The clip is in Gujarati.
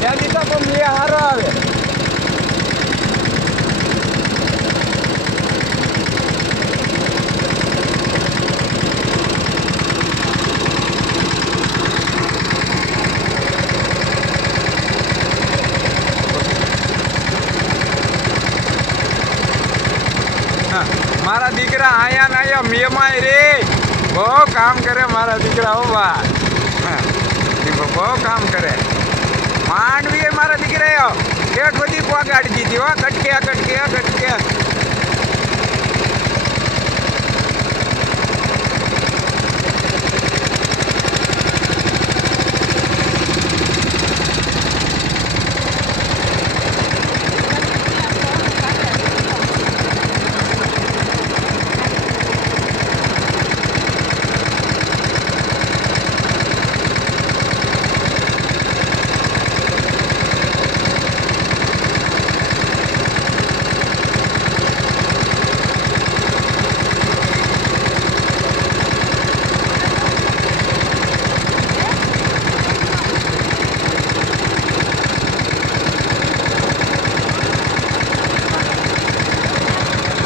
ત્યાં દીધા તો મેં સારો આવે. મારા દીકરા આયા ને આયા મેમાય રે બહુ કામ કરે મારા દીકરા. હો ભાઈ બહુ કામ કરે. માંડવી મારા દીકરા ઠેઠ બધી પગાડી દીધી. હો કટકે કટકે કટકે